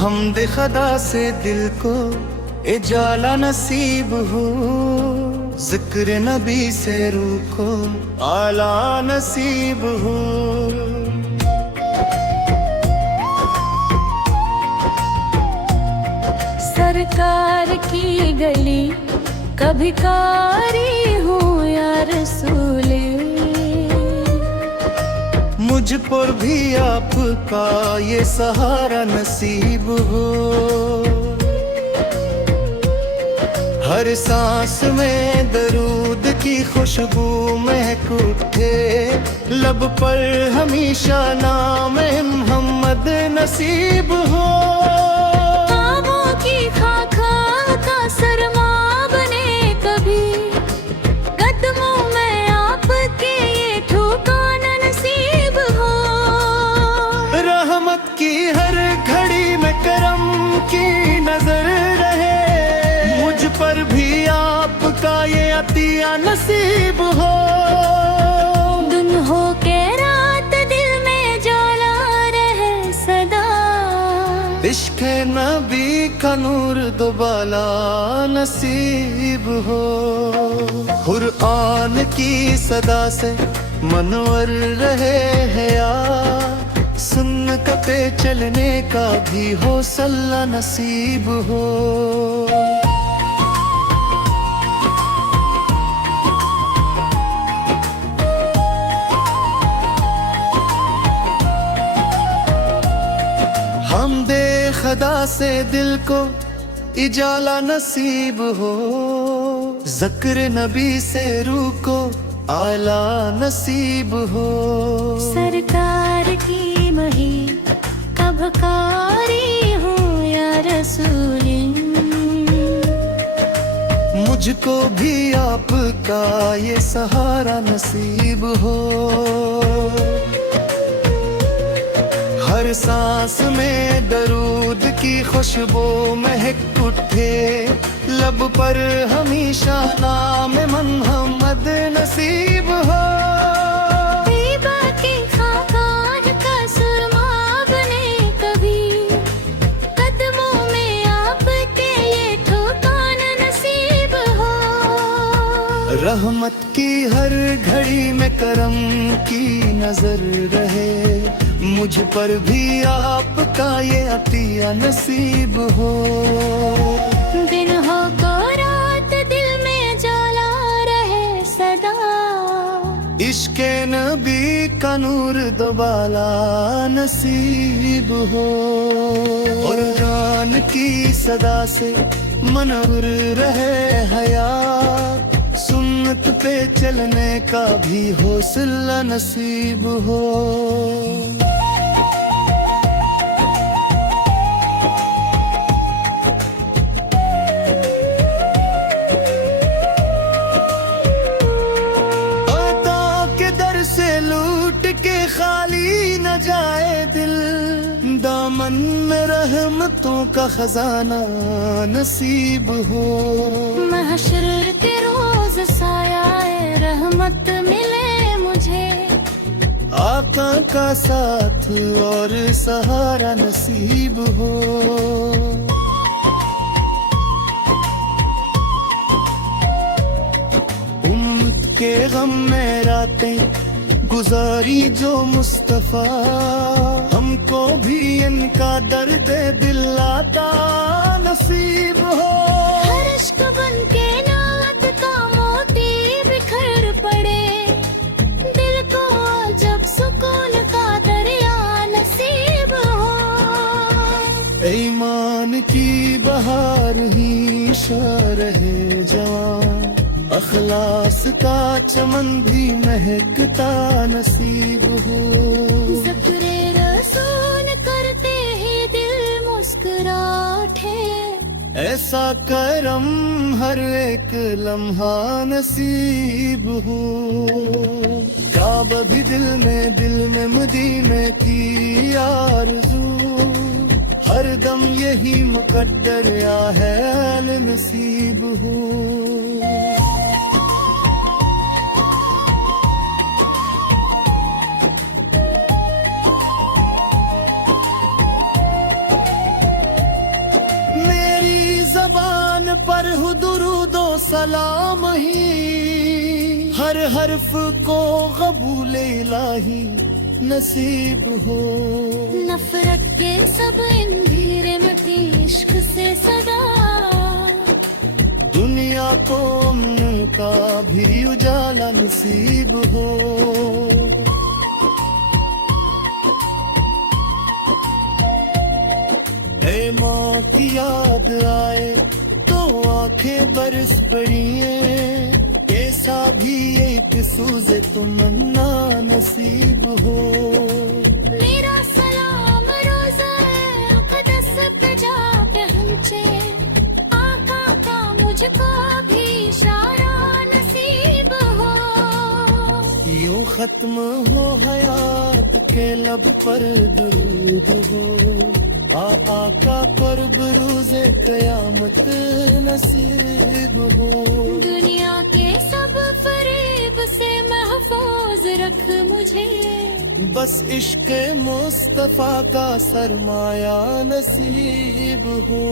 हमदे खुदा से दिल को इजाला नसीब हो, जिक्र नबी से रूह को आला नसीब हो। सरकार की गली कभी कारी हूँ या रसूले, मुझ पर भी आपका ये सहारा नसीब हो। हर सांस में दरूद की खुशबू महक उठे, लब पर हमेशा नाम मोहम्मद नसीब हो। ख्वाबों की खाखा का सरमा बने कभी, कदमों में आपके ये ठिकाना नसीब हो। रहमत की हर घड़ी में करम की नजर रहे, मुझ पर भी आपका ये अतिया नसीब हो। दिन हो के रात दिल में जाला रहे सदा, इश्क़ नबी का नूर दोबाला नसीब हो। कुरान की सदा से मनवर रहे हया, सुन्नत पे चलने का भी हौसला नसीब हो। हमदे खुदा से दिल को इजाला नसीब हो, ज़िक्र नबी से रूह को आला नसीब हो। सरकार की मही कब कारी हूँ या रसूली, मुझको भी आपका ये सहारा नसीब हो। हर सांस में दरूद की खुशबू महक उठे, लब पर हमेशा नाम मोहम्मद नसीब हो। तैयबा के खाकान का सुरमा बने कभी, कदमों में आपके ये ठिकाना नसीब हो। रहमत की हर घड़ी में करम की नजर रहे, मुझ पर भी आपका ये अतिया नसीब हो। दिन हो को रात दिल में जाला रहे सदा, इश्क़ नबी का नूर दोबाला नसीब हो। और जान की सदा से मनवर रहे हया, सुन्नत पे चलने का भी हौसला नसीब हो। लूट के खाली न जाए दिल, दामन में रहमतों का खजाना नसीब हो। महशर के रोज सायाए रहमत मिले मुझे, आका का साथ और सहारा नसीब हो। उम्मत के गम में रातें गुजारी जो मुस्तफा, हमको भी इनका दर्द दिल आता नसीब हो। हर इश्क बन के नात का मोती बिखर पड़े, दिल को जब सुकून का दरिया नसीब हो। ईमान की बहार ही रहे जवान, अखलास का चमन भी महकता नसीब हो। ज़िक्र रसूल करते ही दिल मुस्कुरा उठे, ऐसा करम हर एक लम्हा नसीब हो। काबा भी दिल में मदीने की आरज़ू, हर दम यही मुकद्दर या है नसीब हो। हूँ दुरूदो सलाम ही, हर हर्फ को कबूल इलाही नसीब हो। नफरत के सब अंधेरे मिटे इश्क से सदा, दुनिया को अमन का भी उजाला नसीब हो। ऐ माँ की याद आए तो आंखें बरस पड़ी हैं, ऐसा भी एक सूझे तमन्ना नसीब हो। मेरा सलाम रोज़ा अक़दस पे जा पहुँचे, आका का मुझको भी इशारा नसीब हो। यूं खत्म हो हयात के लब पर दरूद हो, आका पर बरूज़े कयामत नसीब हो। दुनिया के सब फरेब से महफूज रख मुझे, बस इश्क मुस्तफा का सरमाया नसीब हो।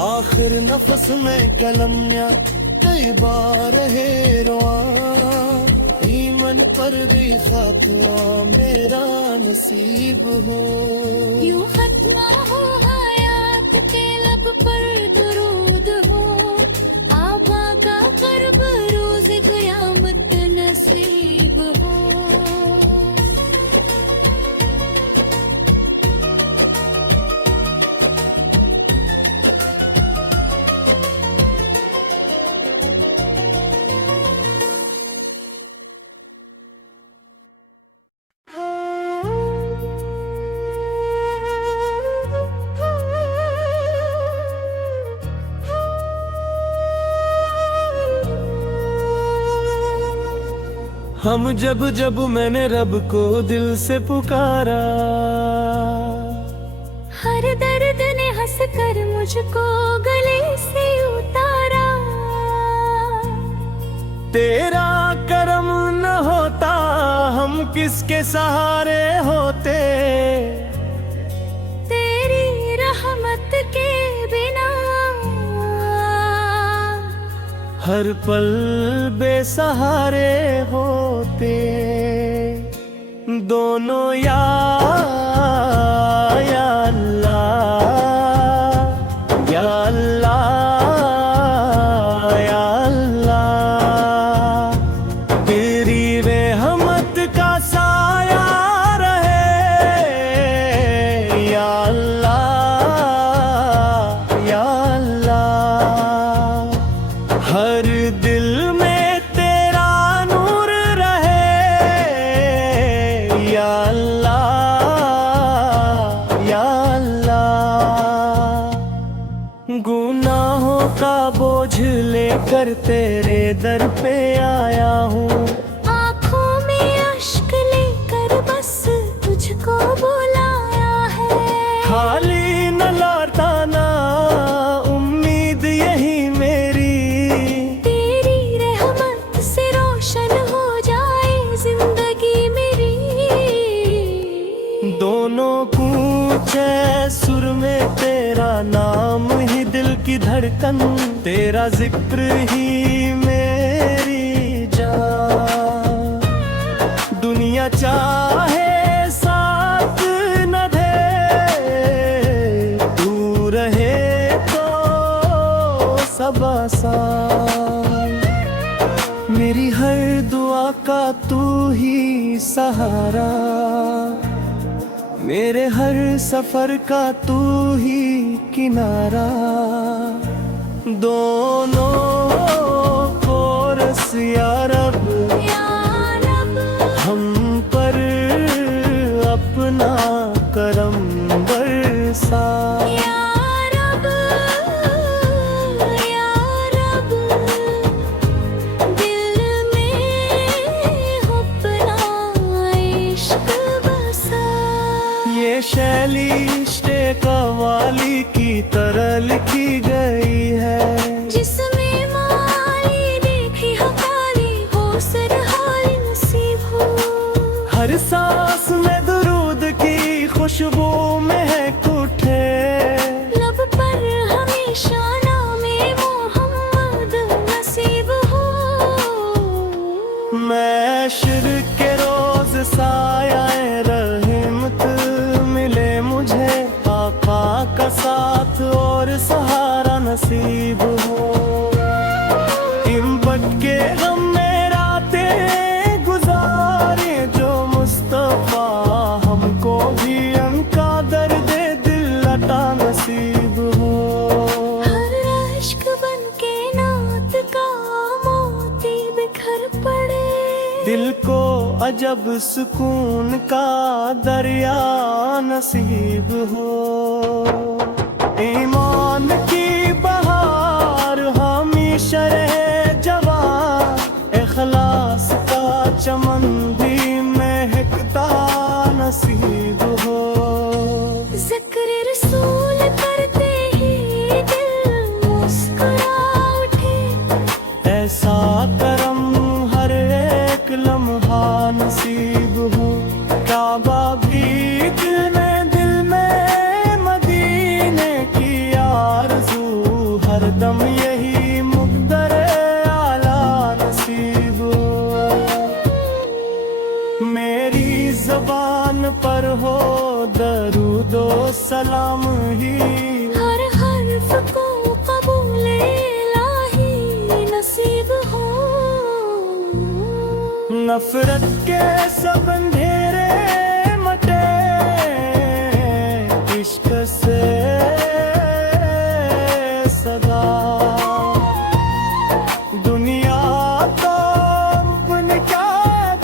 आखिर नफस में कलमिया कई बार है रुआ, ईमन पर भी खात्मा मेरा नसीब हो। यूं खत्म हो हयात के लब पर दरूद हो, आबा का कर्ब रोज़ क़यामत नसीब हो। हम जब जब मैंने रब को दिल से पुकारा, हर दर्द ने हंस कर मुझको गले से उतारा। तेरा करम न होता हम किसके सहारे होते, तेरी रहमत के बिना हर पल बेसहारे होते। दोनों या अल्लाह, या अल्लाह, या अल्लाह, तेरी रहमत का साया रहे। या अल्लाह, या अल्लाह, हर दिल में तेरा नूर रहे। या अल्लाह, या अल्लाह, गुनाहों का बोझ लेकर तेरे दर पे आया हूँ, आँखों में अश्क लेकर बस तुझको बुलाया है। खाली न लौटाना उम्मीद यही मेरी, तेरी रहमत से रोशन हो जाए जिंदगी मेरी। दोनों कूचे सुर में तेरा नाम ही दिल की धड़कन, तेरा जिक्र ही मेरी जान। दुनिया चाहे साथ न दे, तू रहे तो सब आसान। मेरी हर दुआ का तू ही सहारा, मेरे हर सफर का तू ही किनारा। दोनों को रस या रब, या रब, हम पर अपना करम बरसा। या रब, या रब, दिल में अपना इश्क बसा। ये शैली इश्क़ कव्वाली की तरह लिखी गई है, जिसमें माली देखी हकाली हो सरहाली नसीब हो। हर सांस में दुरूद की खुशबू महक उठे। लब पर हमेशा नामे मोहम्मद का साथ और सहारा नसीब हो। इन भटके हम में रातें गुजारे जो मुस्तफा, हमको भी उनका दर्द दिल अता नसीब हो। हर इश्क बन के नात का मोती बिखर पड़े, दिल को अजब सुकून का दरिया नसीब हो। ईमान की बहार हमेशा रहे जवान, इखलास का चमन भी महकता नसीब हो। जिक्र रसूल करते ही दिल मुस्कुरा उठे, ऐसा करम हर एक लम्हा नसीब हो। काबा भी दिल में मदीने की आरज़ू, हर दम यही मुक़द्दर आला नसीब हो। मेरी ज़बान पर हो दरूदो सलाम ही, हर हर्फ को कबूल इलाही नसीब हो। नफरत के सब अंधेरे मटे, इश्क से सदा दुनिया तो अपने क्या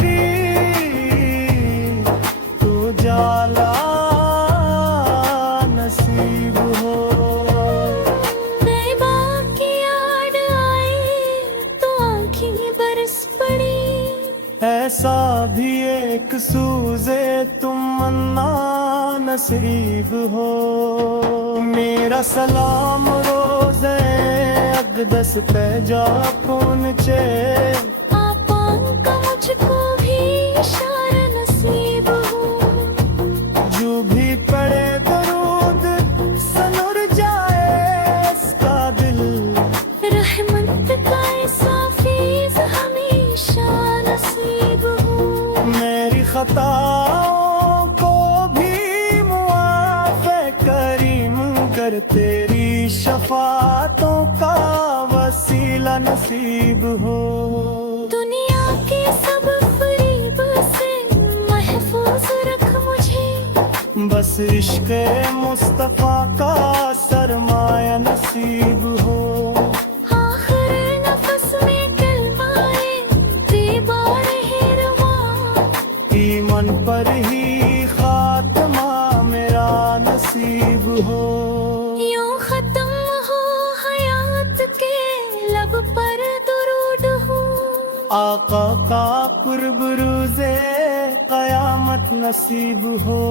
दी, तू जाला नसीब हो। तैबा की याद आई तो आँखें बरस पड़ी, ऐसा भी एक सूज़े तमन्ना नसीब हो। मेरा सलाम रोज़े अक़दस पे जा पहुँचे, आपा का मुझको भी इशारा नसीब हो। जो भी पढ़े दरूद सनुर जाए इसका दिल, रहमत का ऐसा फैज़ हमेशा नसीब हो। मेरी खताओं को भी मुआफ़ करीम कर, तेरी शफ़ाअतों का वसीला नसीब हो। दुनिया के सब फरीब से महफूज रख मुझे, बस इश्क़ मुस्तफ़ा का सरमाया नसीब हो। आखिर नफस में कलमाए तैबा रहे रवा, ईमान पर ही खात्मा मेरा नसीब हो। यूं खत्म हो हयात के लब पर दुरूद हो। आका का कुर्ब रोज़े क़यामत नसीब हो।